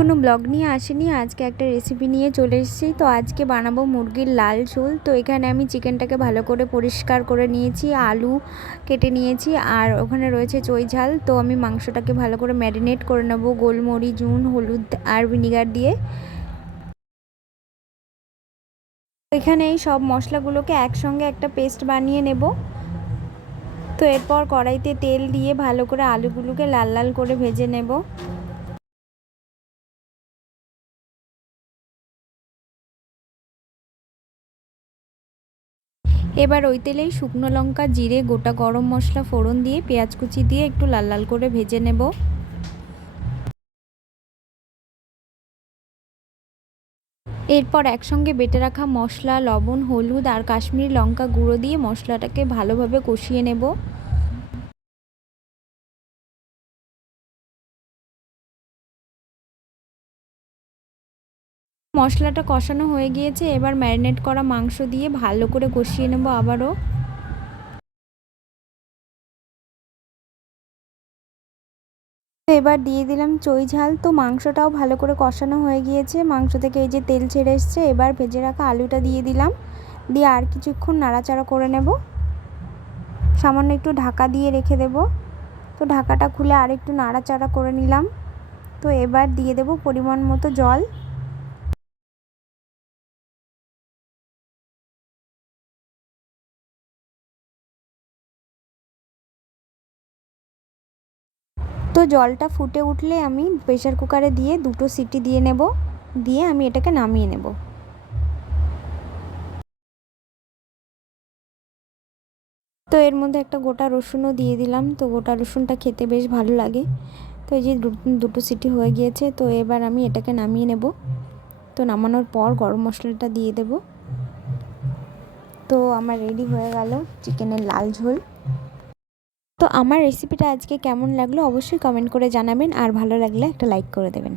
কোনো ব্লগ নিয়ে আসিনি, আজকে একটা রেসিপি নিয়ে চলে এসেছি। তো আজকে বানাবো মুরগির লাল ঝোল। তো এখানে আমি চিকেনটাকে ভালো করে পরিষ্কার করে নিয়েছি, আলু কেটে নিয়েছি, আর ওখানে রয়েছে চই ঝাল। তো আমি মাংসটাকে ভালো করে ম্যারিনেট করে নেবো গোলমরিচ, নুন, হলুদ আর ভিনিগার দিয়ে। এখানে এই সব মশলাগুলোকে একসঙ্গে একটা পেস্ট বানিয়ে নেব। তো এরপর কড়াইতে তেল দিয়ে ভালো করে আলুগুলোকে লাল লাল করে ভেজে নেব। এবার ওই তেলেই শুকনো লঙ্কা, জিরে, গোটা গরম মশলা ফোড়ন দিয়ে পেঁয়াজ কুচি দিয়ে একটু লাল লাল করে ভেজে নেব। এরপর একসঙ্গে বেটে রাখা মশলা, লবণ, হলুদ আর কাশ্মীরি লঙ্কা গুঁড়ো দিয়ে মশলাটাকে ভালোভাবে কষিয়ে নেব। মশলাটা কষানো হয়ে গিয়েছে, এবার ম্যারিনেট করা মাংস দিয়ে ভালো করে কষিয়ে নেব আবারও। এবার দিয়ে দিলাম চই ঝাল। তো মাংসটাও ভালো করে কষানো হয়ে গিয়েছে, মাংস থেকে এই যে তেল ছেড়ে এসছে। এবার ভেজে রাখা আলুটা দিয়ে দিলাম, দিয়ে আর কিছুক্ষণ নাড়াচাড়া করে নেব। সামান্য একটু ঢাকা দিয়ে রেখে দেব। তো ঢাকাটা খুলে আর একটু নাড়াচাড়া করে নিলাম। তো এবার দিয়ে দেব পরিমাণ মতো জল। তো জলটা ফুটে উঠলে আমি প্রেসার কুকারে দিয়ে দুটো সিটি দিয়ে নেব, দিয়ে আমি এটাকে নামিয়ে নেব। তো এর মধ্যে একটা গোটা রসুনও দিয়ে দিলাম। তো গোটা রসুনটা খেতে বেশ ভালো লাগে। তো এই যে দুটো সিটি হয়ে গিয়েছে। তো এবার আমি এটাকে নামিয়ে নেব। তো নামানোর পর গরম মশলাটা দিয়ে দেব। তো আমার রেডি হয়ে গেল চিকেনের লাল ঝোল। তো আমার রেসিপিটা আজকে কেমন লাগলো অবশ্যই কমেন্ট করে জানাবেন, আর ভালো লাগলে একটা লাইক করে দেবেন।